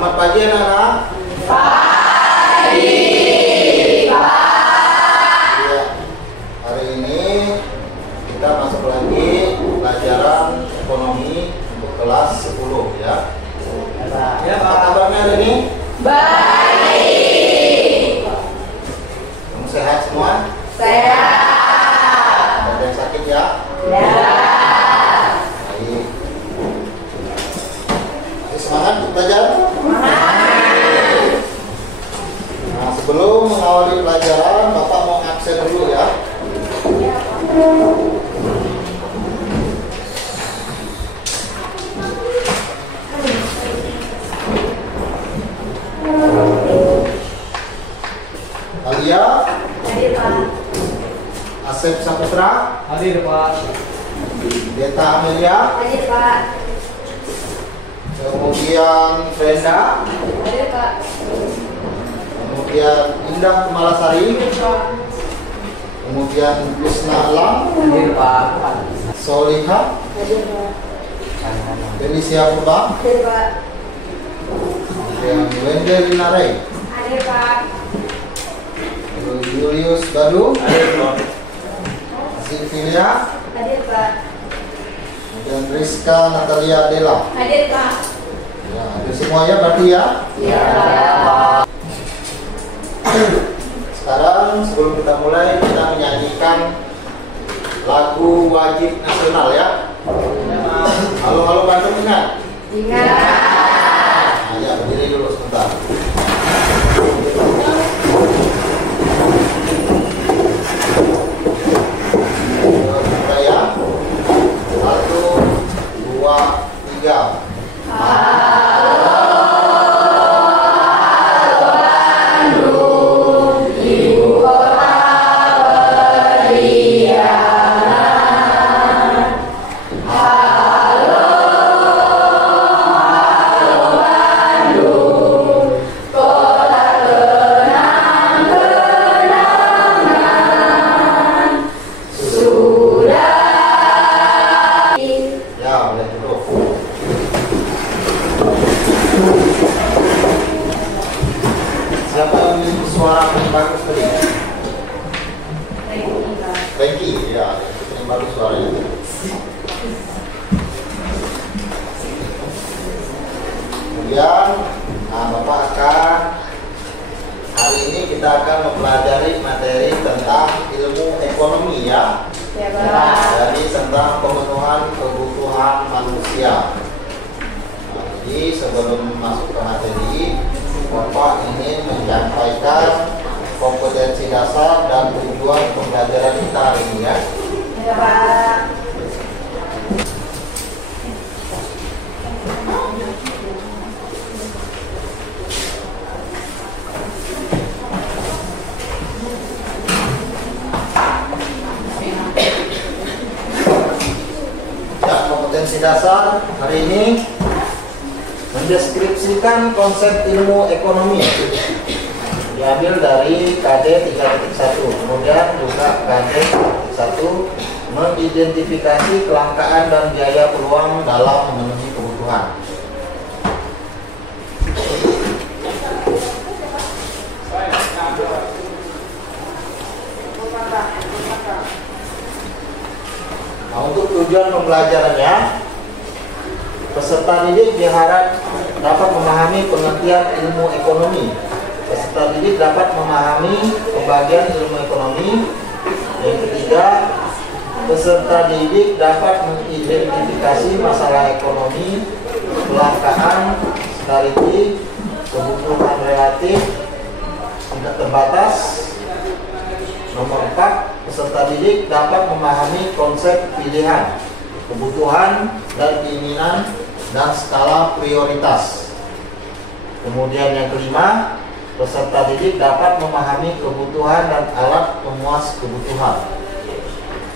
Selamat pagi anak-anak. Pagi, Pak. Ya, hari ini kita masuk lagi pelajaran ekonomi untuk kelas 10 ya. Ya, Apa kabarnya hari ini? Baik. Kamu sehat semua? Sehat. Ada yang sakit ya? Ya. Baik. Masih semangat untuk belajar? Nah, sebelum mengawali pelajaran, Bapak mau absen dulu ya. Alia, Hadir, Pak. Asep Saputra, Hadir, Pak. Deta Amelia, Hadir, Pak. kemudian Frenda, Hadir, Pak. kemudian Indah Kemalasari, kemudian Krisna Alam, Hadir, Pak. Soliha, Hadir, Pak. Felicia Purba, Hadir, Pak. kemudian Wende Linarei, Hadir, Pak. Julius Badu, Silvia, Hadir, Pak. kemudian Rizka Natalia Dela. Hadir, Pak. Ya, ada semua ya berarti ya. Ya. Sekarang sebelum kita mulai, kita menyanyikan lagu wajib nasional ya. Halo halo Bandung, ingat? Ingat. Nah, ya berdiri dulu sebentar. Kita ya. 1, 2, 3. Ya, boleh duduk. Siapa yang memiliki suara yang bagus tadi? Franky, ya, yang bagus suaranya. Kemudian, nah, Bapak akan hari ini kita akan mempelajari materi tentang ilmu ekonomi ya. Ya, Pak. Dari tentang pemenuhan kebutuhan manusia. Nah, jadi sebelum masuk ke materi, Bapak ingin menyampaikan kompetensi dasar dan tujuan pembelajaran kita hari ini ya. Ya, Pak. Ya, kompetensi dasar hari ini mendeskripsikan konsep ilmu ekonomi. Diambil dari KD 3.1, kemudian juga KD 1 mengidentifikasi kelangkaan dan biaya peluang dalam memenuhi kebutuhan. Nah, untuk tujuan pembelajarannya, peserta didik diharap dapat memahami pengertian ilmu ekonomi. Peserta didik dapat memahami pembagian ilmu ekonomi. Yang ketiga, peserta didik dapat mengidentifikasi masalah ekonomi, kelangkaan, scarcity, kebutuhan relatif, tidak terbatas. Nomor 4, peserta didik dapat memahami konsep pilihan, kebutuhan dan keinginan, dan skala prioritas. Kemudian yang kelima, peserta didik dapat memahami kebutuhan dan alat pemuas kebutuhan.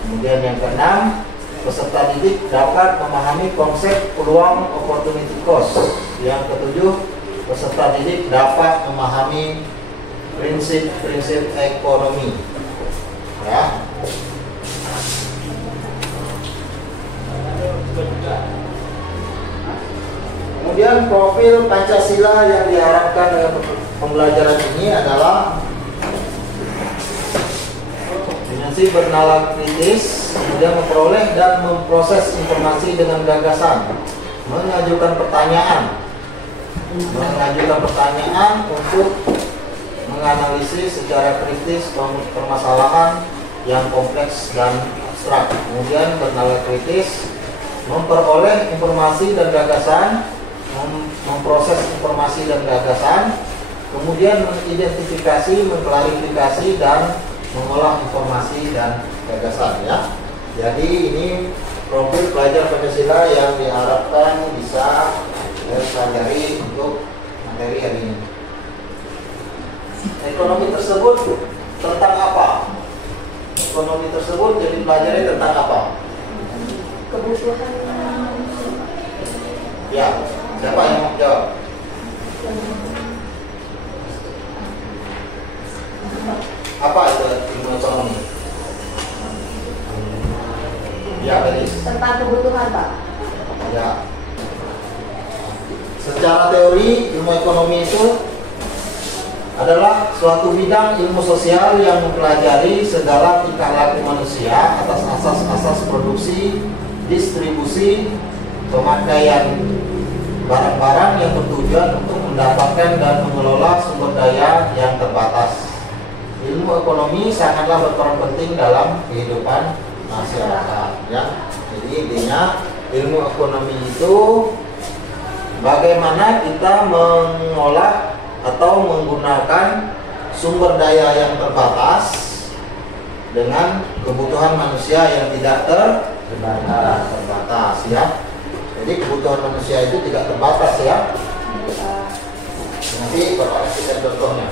Kemudian yang keenam, peserta didik dapat memahami konsep peluang opportunity cost. Yang ketujuh, peserta didik dapat memahami prinsip-prinsip ekonomi. Ya. Kemudian profil Pancasila yang diharapkan dengan pembelajaran ini adalah dimensi bernalar kritis, kemudian memperoleh dan memproses informasi dengan gagasan, mengajukan pertanyaan untuk menganalisis secara kritis permasalahan yang kompleks dan abstrak. Kemudian bernalar kritis, memperoleh informasi dan gagasan, memproses informasi dan gagasan, kemudian mengidentifikasi, mengklarifikasi, dan mengolah informasi dan gagasan, ya. Jadi ini profil pelajar Pancasila yang diharapkan bisa dipelajari untuk materi hari ini. Ekonomi tersebut tentang apa? Ekonomi tersebut jadi pelajari tentang apa? Kebutuhan. Ya, siapa yang mau jawab? Apa itu ilmu ekonomi? Ya, Belis. Tentang kebutuhan, Pak. Ya. Secara teori, ilmu ekonomi itu adalah suatu bidang ilmu sosial yang mempelajari segala tingkah laku manusia atas asas produksi, distribusi, pemakaian barang-barang yang bertujuan untuk mendapatkan dan mengelola sumber daya yang terbatas. Ilmu ekonomi sangatlah berperan penting dalam kehidupan masyarakat, ya. Jadi intinya ilmu ekonomi itu bagaimana kita mengolah atau menggunakan sumber daya yang terbatas dengan kebutuhan manusia yang tidak terbatas, ya. Jadi kebutuhan manusia itu tidak terbatas, ya. Nanti Bapak kasihkan contohnya.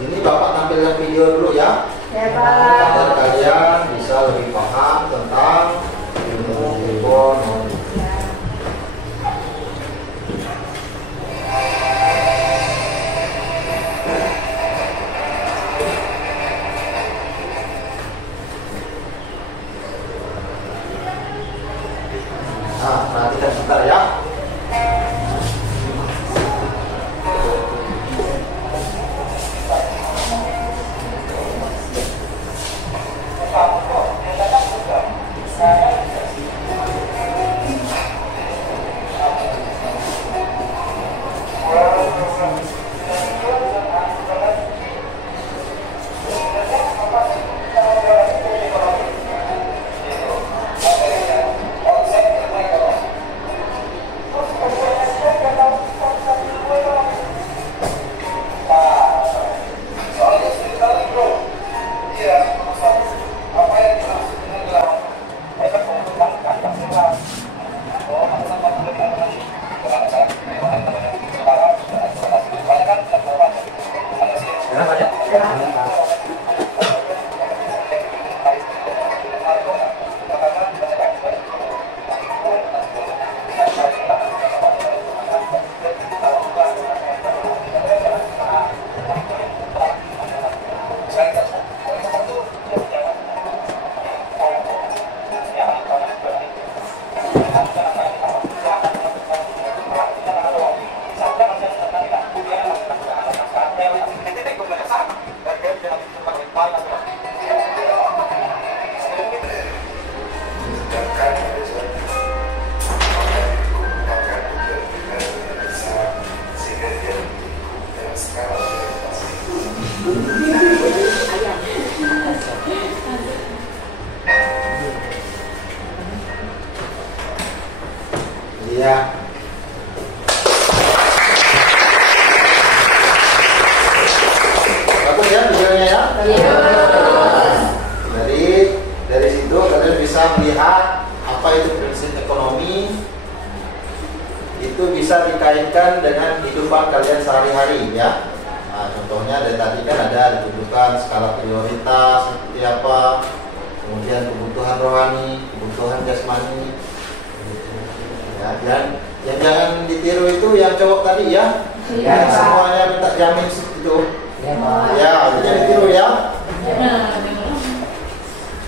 Ini Bapak tampilkan video dulu, ya. Ya, Pak. Agar kalian bisa lebih paham tentang ilmu ekonomi. Nah, perhatikan sebentar, ya. Ya. Bagus ya videonya, ya. Iya. Dari situ kalian bisa melihat apa itu prinsip ekonomi. Itu bisa dikaitkan dengan kehidupan kalian sehari-hari, ya. Nah, contohnya dari tadi kan ada ditunjukkan skala prioritas seperti apa, kemudian kebutuhan rohani, kebutuhan jasmani. Ya, dan yang jangan ditiru itu yang cowok tadi, ya. Iya, Yang Pak. semuanya minta jamin itu. Ya, Pak. Ya, itu jangan ditiru, ya. Ya.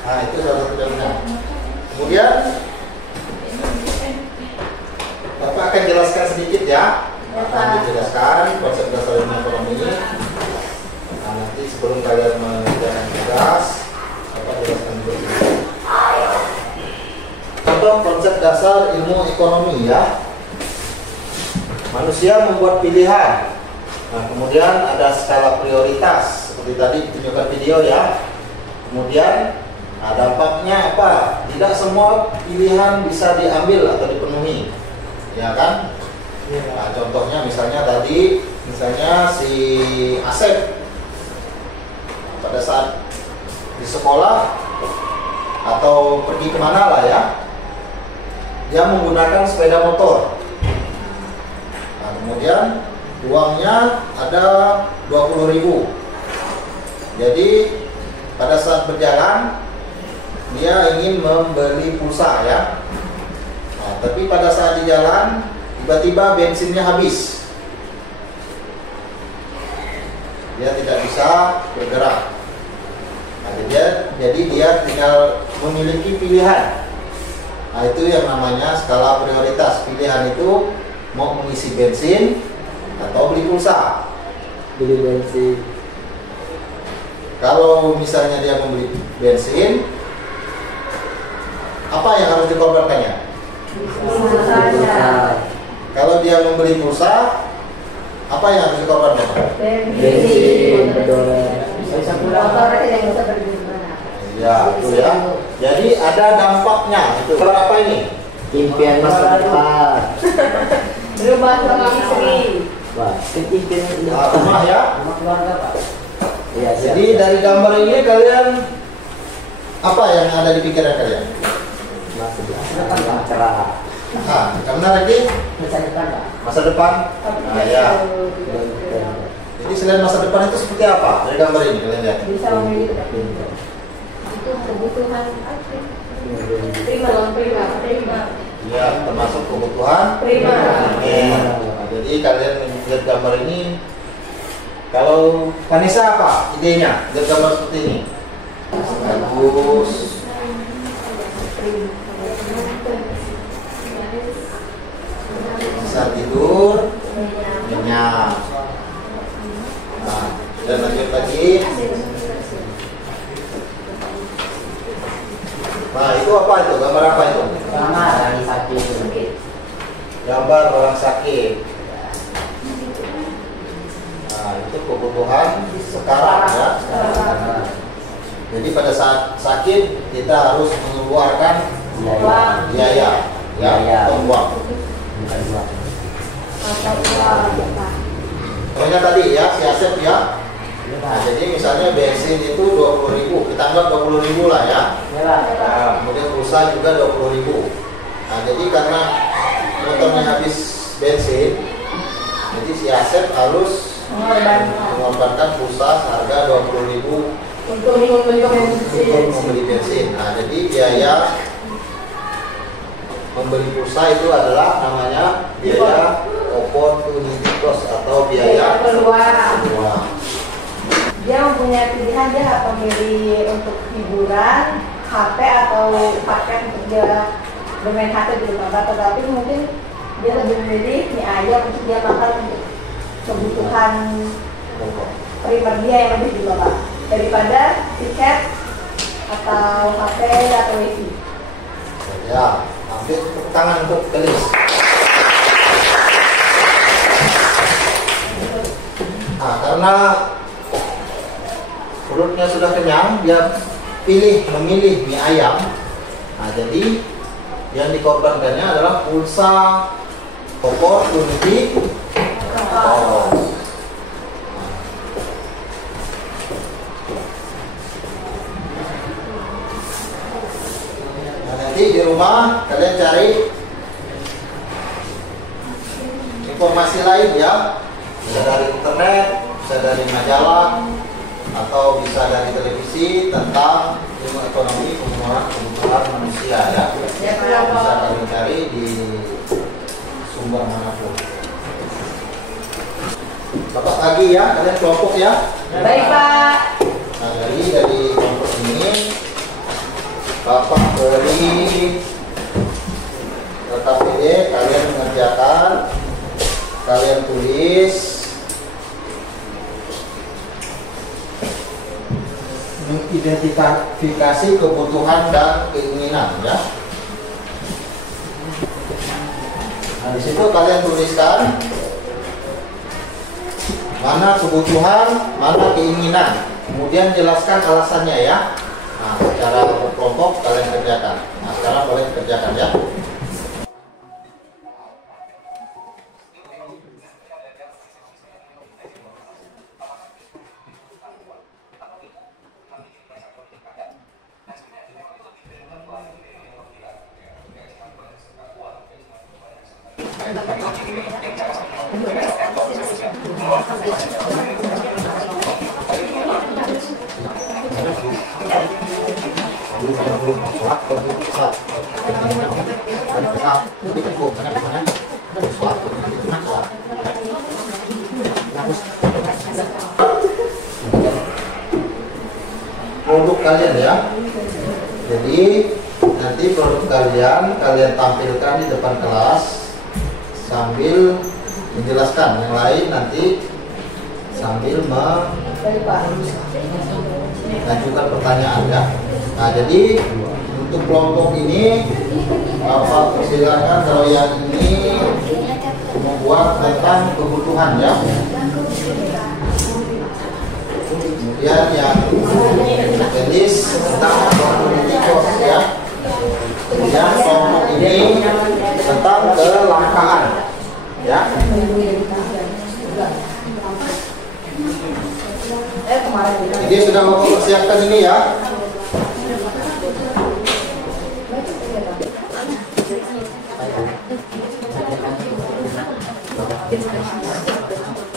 Nah, itu salah satu contohnya. Kemudian Bapak akan jelaskan sedikit ya. Ya, Pak. Nanti jelaskan konsep dasar ilmu ekonomi. Nah, nanti sebelum kalian mengerjakan tugas, Bapak jelaskan dulu. Contoh konsep dasar ilmu ekonomi ya. Manusia membuat pilihan. Nah, kemudian ada skala prioritas seperti tadi ditunjukkan video ya. Kemudian dampaknya apa? Tidak semua pilihan bisa diambil atau dipenuhi, ya kan? Nah, contohnya misalnya tadi, misalnya si Asep pada saat di sekolah atau pergi kemana lah ya, dia menggunakan sepeda motor. Nah, kemudian uangnya ada 20.000. Jadi pada saat berjalan dia ingin membeli pulsa ya. Nah, tapi pada saat di jalan tiba-tiba bensinnya habis. Dia tidak bisa bergerak. Nah, jadi dia tinggal memiliki pilihan. Nah, itu yang namanya skala prioritas. Pilihan itu mau mengisi bensin atau beli pulsa. Beli bensin. Kalau misalnya dia membeli bensin, apa yang harus dikorbankannya? Pulsa. Kalau dia membeli pulsa, apa yang harus dikorbankan? Bensin, betul. Bisa pulang. Motor tidak bisa pergi kemana. Ya, itu ya. Jadi ada dampaknya. Itu kalau apa ini? Impian masa depan. Rumah suami istri. Wah, impian Rumah ya. Rumah keluarga, Pak. Iya, siap. Jadi dari gambar ini kalian apa yang ada di pikiran kalian? masa depan yang cerah. Nah, karena lagi Masa depan, Pak. masa depan. Nah, ya. Jadi selain masa depan itu seperti apa dari gambar ini kalian lihat? Bisa memilih itu kebutuhan apa? Prima. Ya, termasuk kebutuhan Prima. Oke. Jadi kalian melihat gambar ini. Kalau Vanessa apa idenya? Lihat gambar seperti ini. Bagus. Bisa tidur, nyenyak. Nah, dan lanjut lagi. Nah, itu apa itu? Gambar apa itu? Sama orang sakit. Gambar orang sakit. Nah, itu kebutuhan sekarang ya. Jadi pada saat sakit kita harus mengeluarkan biaya, ya, atau uang. Bukan uang. Pokoknya tadi ya, si Asep ya. Nah, jadi misalnya bensin itu 20.000, kita anggap 20.000 lah ya. Nah, kemudian pulsa juga 20.000. Nah, jadi karena motornya habis bensin, jadi si Asep harus mengorbankan pulsa seharga 20.000 Untuk membeli untuk membeli bensin. Nah, jadi biaya membeli pulsa itu adalah namanya biaya opportunity cost atau biaya peluang. peluang. Dia mempunyai pilihan, dia akan memilih untuk hiburan, HP atau paket untuk dia bermain HP di rumah. Tetapi mungkin dia lebih memilih mie ayam untuk dia makan untuk kebutuhan primer dia yang lebih juga Pak, daripada tiket atau HP atau wifi. Ya, ambil tepuk tangan untuk Gelis. Nah, karena perutnya sudah kenyang, dia memilih mie ayam. Nah, jadi yang dikorbankannya adalah pulsa opportunity cost. Nah, nanti di rumah kalian cari informasi lain ya, bisa dari internet, bisa dari majalah, atau bisa dari televisi tentang ilmu ekonomi kebutuhan manusia ya. Bisa kalian cari di sumber manapun. Bapak lagi ya, kalian kelompok ya. Baik Pak. Nah, dari kelompok ini Bapak beri KPD, kalian mengerjakan kalian tulis mengidentifikasi kebutuhan dan keinginan ya. Nah, di situ kalian tuliskan mana kebutuhan, mana keinginan. Kemudian jelaskan alasannya ya. Nah, secara berkelompok kalian kerjakan. Nah, sekarang boleh kerjakan ya. Produk kalian ya. Jadi nanti produk kalian tampilkan di depan kelas sambil menjelaskan, yang lain nanti sambil mengajukan pertanyaan ya. Nah, jadi untuk kelompok ini Bapak persilakan kalau yang ini membuat tentang kebutuhan ya. Kemudian yang Elis tentang community cost ya. Kemudian kelompok ini tentang kelangkaan ya. Ini sudah mempersiapkan ini ya.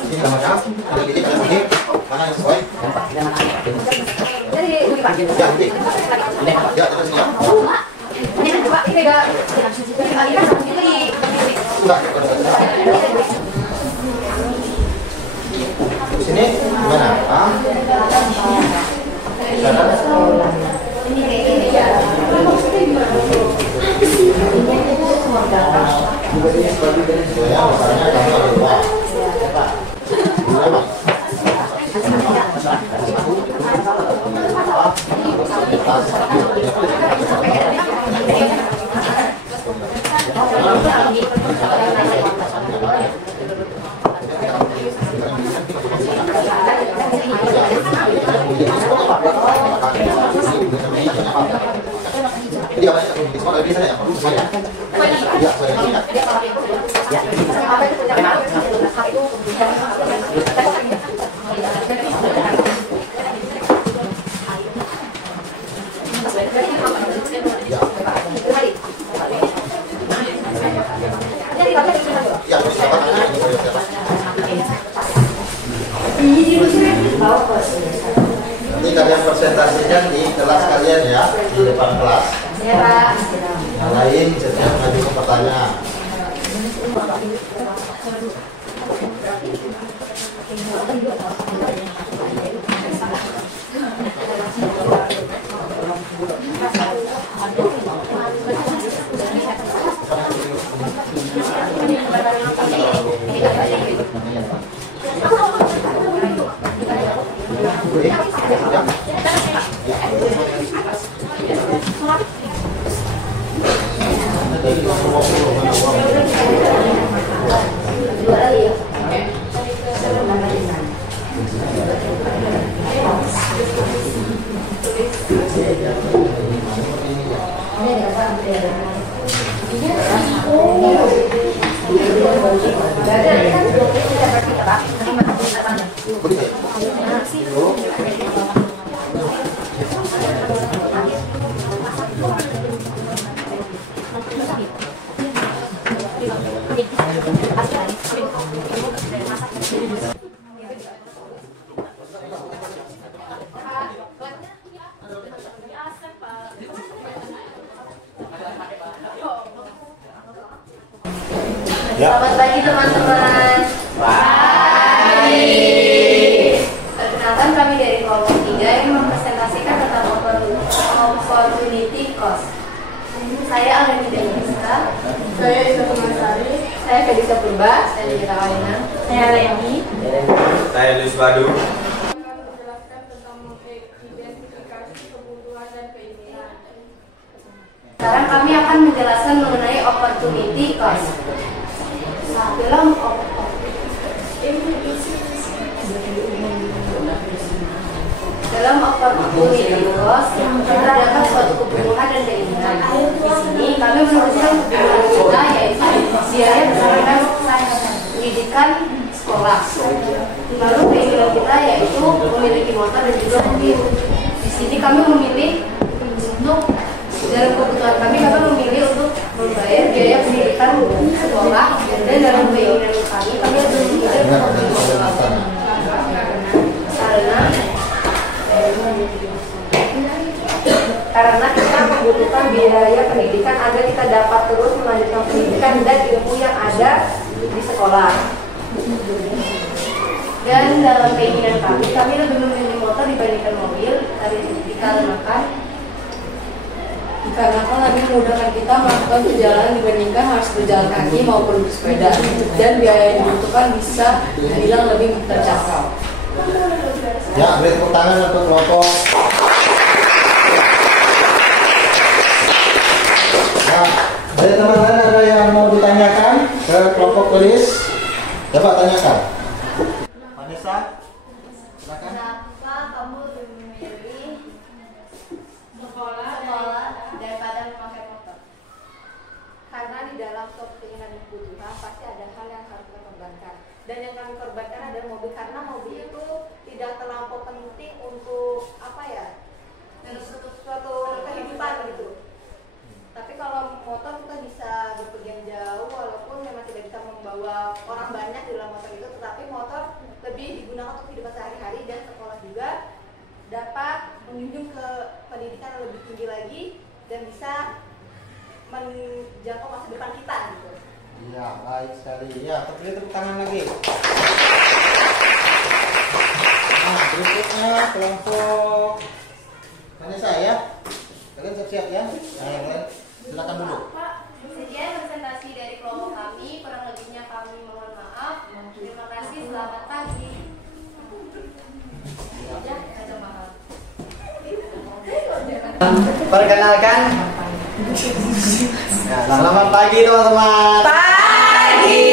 Ini namanya ada ini mana yang sesuai? Jadi ini Pak. Ya, ini. Ya, terus ya. Ini Pak, ini enggak. Sudah. Di sini gimana? Ah? Ya, misalnya kamu lupa. Jadi apa yang di sekolah biasanya ya? Ya, nanti kalian presentasikan di kelas kalian ya, di depan kelas. Ya, Pak. Yang lain setiap mengajukan pertanyaan. Selamat pagi teman-teman. Pagi. Perkenalkan kami dari kelompok 3 yang mempresentasikan tentang opportunity cost. Saya Aleni Deniska. Saya Isa Kumasari. Saya Kadisa Purba. Saya Dita Kalina. Saya Leni. Saya Luis Badu. Akan menjelaskan tentang identifikasi kebutuhan dan keinginan. Sekarang kami akan menjelaskan mengenai opportunity cost. Dalam opportunity cost terdapat suatu kebutuhan dan keinginan. Di sini kami menuliskan kebutuhan kita yaitu biaya berdasarkan pendidikan sekolah. Lalu keinginan kita yaitu memiliki motor dan juga mobil. Di sini kami memilih untuk dalam kebutuhan kami memilih untuk membayar biaya pendidikan sekolah, dan dalam keinginan kami lebih memilih karena kita membutuhkan biaya pendidikan agar kita dapat terus melanjutkan pendidikan dan ilmu yang ada di sekolah. Dan dalam keinginan kami lebih memilih motor dibandingkan mobil dikarenakan lebih memudahkan kita melakukan perjalanan dibandingkan harus berjalan kaki maupun bersepeda, dan biaya yang dibutuhkan bisa dibilang lebih terjangkau. Ya, beri tepuk tangan untuk kelompok. Nah, dari teman-teman ada yang mau ditanyakan ke kelompok tulis? Coba tanyakan. Vanessa, silakan. Kenapa kamu lebih memilih Sekolah daripada memakai motor? karena di dalam top keinginan dan kebutuhan pasti ada hal yang harus kita korbankan, dan yang kami korbankan adalah mobil, karena mobil itu tidak terlampau penting untuk suatu kehidupan gitu. Tapi kalau motor kita bisa berpergian jauh walaupun memang tidak bisa membawa orang banyak di dalam motor itu, tetapi motor lebih digunakan untuk kehidupan sehari-hari, dan sekolah juga dapat menjunjung ke pendidikan yang lebih tinggi lagi dan bisa menjangkau masa depan kita gitu. Iya, baik sekali. Ya, beri tepuk tangan lagi. Nah, berikutnya kelompok Vanessa ya. Kalian siap-siap ya. Nah, yang lain silakan duduk. Sekian presentasi dari kelompok kami, kurang lebihnya kami mohon maaf. Terima kasih, selamat pagi. Ya, kacau mahal. Perkenalkan. Ya, selamat pagi teman-teman. Pagi.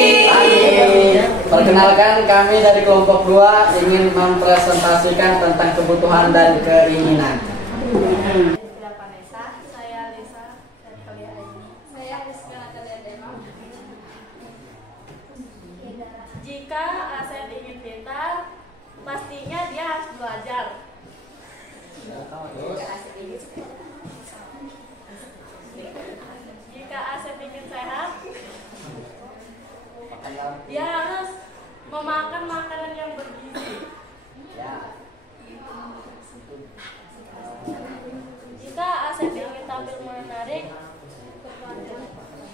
Perkenalkan, kami dari kelompok 2 ingin mempresentasikan tentang kebutuhan dan keinginan. Saya Vanessa, saya Lisa, dan kalian ini. Saya Rizka Nataliana. Jika Asep ingin pintar, pastinya dia harus belajar. Jika Asep ingin sehat, dia harus memakan makanan yang bergizi. Jika Asep ingin tampil menarik,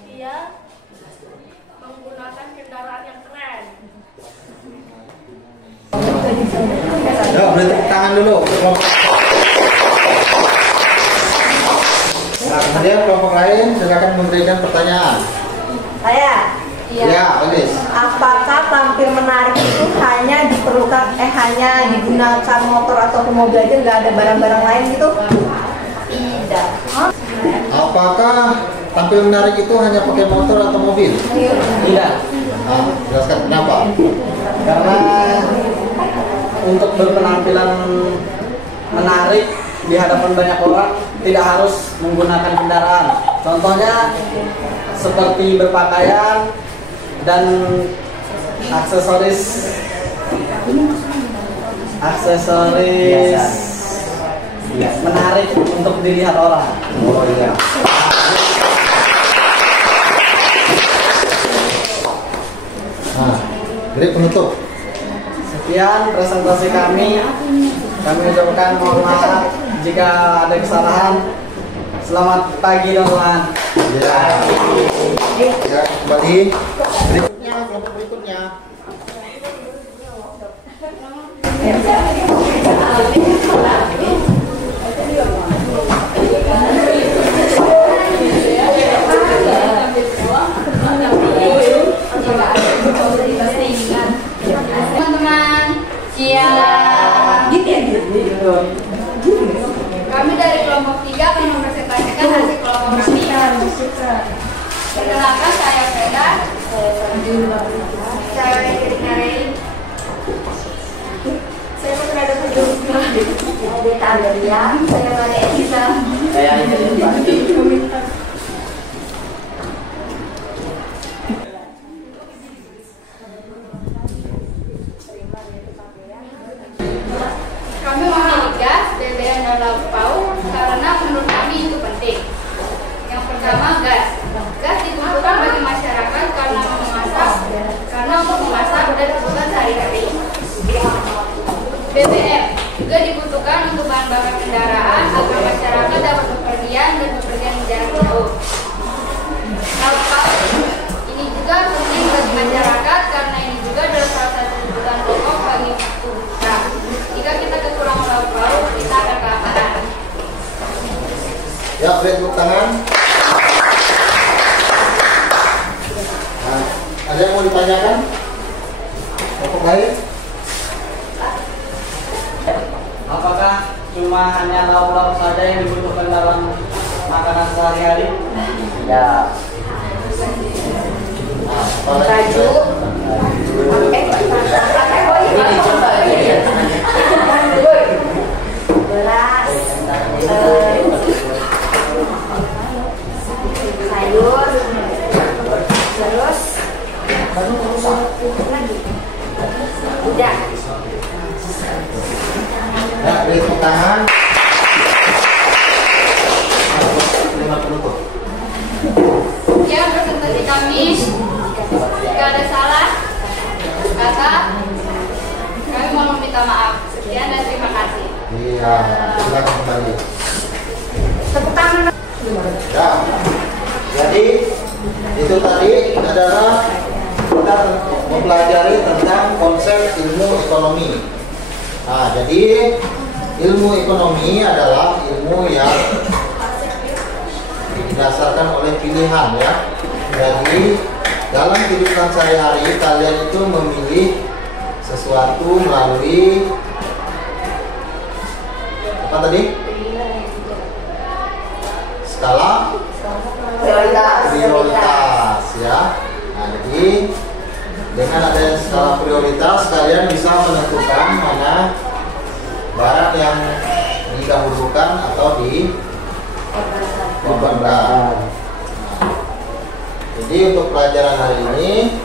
dia menggunakan kendaraan yang keren. Ya, beri tepuk tangan dulu. Nah, kemudian kelompok lain silakan memberikan pertanyaan. Saya, Ya, Elis. apakah tampil menarik itu hanya diperlukan hanya digunakan motor atau mobil aja, nggak ada barang-barang lain gitu? Tidak. Apakah tampil menarik itu hanya pakai motor atau mobil? Tidak, Nah, jelaskan kenapa. karena untuk berpenampilan menarik di hadapan banyak orang tidak harus menggunakan kendaraan. Contohnya seperti berpakaian dan aksesoris menarik untuk dilihat orang. Oh iya. Nah, beri penutup. Sekian presentasi kami. Kami ucapkan mohon maaf jika ada kesalahan. Selamat pagi teman-teman. Ya. Ya, kembali. Berikutnya, kelompok berikutnya. Kami dari kelompok 3 akan mempresentasikan hasil kelompok kami. Perkenalkan, saya Veda. Saya Rey. Saya Putra Dukun. Saya Deta Amelia. Saya Maria Elisa. Saya Angelin Bandi. Kami memilih gas, BBM, dan lauk pauk karena menurut kami itu penting. Yang pertama, gas. Gas dibutuhkan bagi masyarakat karena untuk memasak dan kebutuhan sehari-hari. BBM juga dibutuhkan untuk bahan bakar kendaraan agar masyarakat dapat bepergian dan bepergian jarak jauh. Lauk pauk ini juga penting bagi masyarakat karena ini juga adalah salah satu kebutuhan pokok bagi tubuh kita. Jika kita kekurangan lauk pauk, kita akan kelaparan. Ya, beri tepuk tangan. Nah, ada yang mau ditanyakan? Kelompok lain? Apakah cuma hanya lauk-lauk saja yang dibutuhkan dalam makanan sehari-hari? Ya. Baju. Beras. Sayur. Terus lagi. Udah. Ya, beri tepuk tangan. 50 tuh. Ya, presentasi kami. Jika ada salah kata, kami mau meminta maaf. Sekian dan terima kasih. Iya, silakan kembali. Tepuk tangan. Ya, jadi itu tadi adalah kita mempelajari tentang konsep ilmu ekonomi. Nah, jadi ilmu ekonomi adalah ilmu yang didasarkan oleh pilihan ya. Jadi dalam kehidupan sehari-hari kalian itu memilih sesuatu melalui apa tadi? Skala prioritas ya. Nah, jadi dengan adanya skala prioritas kalian bisa menentukan mana barang yang didahulukan atau dikorbankan. Nah, jadi untuk pelajaran hari ini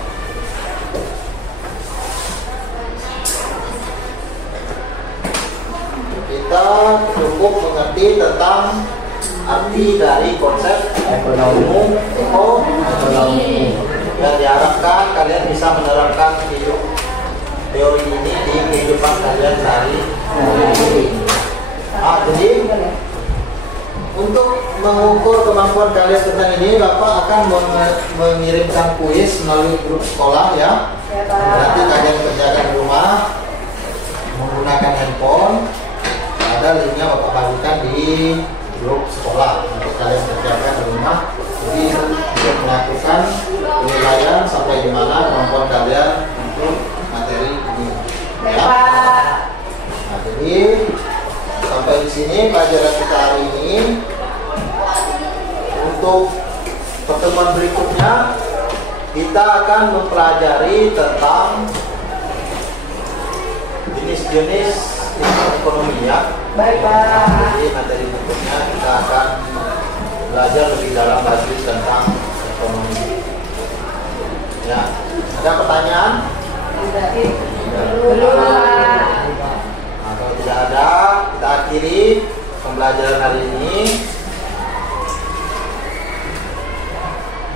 kita cukup mengerti tentang arti dari konsep ekonomi. Dan diharapkan kalian bisa menerapkan teori ini di kehidupan kalian sehari-hari. Jadi untuk mengukur kemampuan kalian tentang ini, Bapak akan mengirimkan kuis melalui grup sekolah ya. Nanti kalian kerjakan di rumah menggunakan handphone. Ada linknya Bapak bagikan di grup sekolah untuk kalian kerjakan di rumah. Jadi untuk melakukan penilaian sampai di mana kemampuan kalian untuk materi ini. Ya. Nah, jadi sampai di sini pelajaran kita hari ini. Untuk pertemuan berikutnya kita akan mempelajari tentang jenis-jenis ilmu ekonomi ya. Baik, Pak. Jadi materi berikutnya kita akan belajar lebih dalam lagi tentang ekonomi. Ya, ada pertanyaan? Belum, Pak. Nah, kalau tidak ada, kita akhiri pembelajaran hari ini.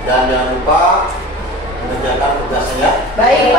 Dan jangan lupa mengerjakan tugasnya ya. Baik,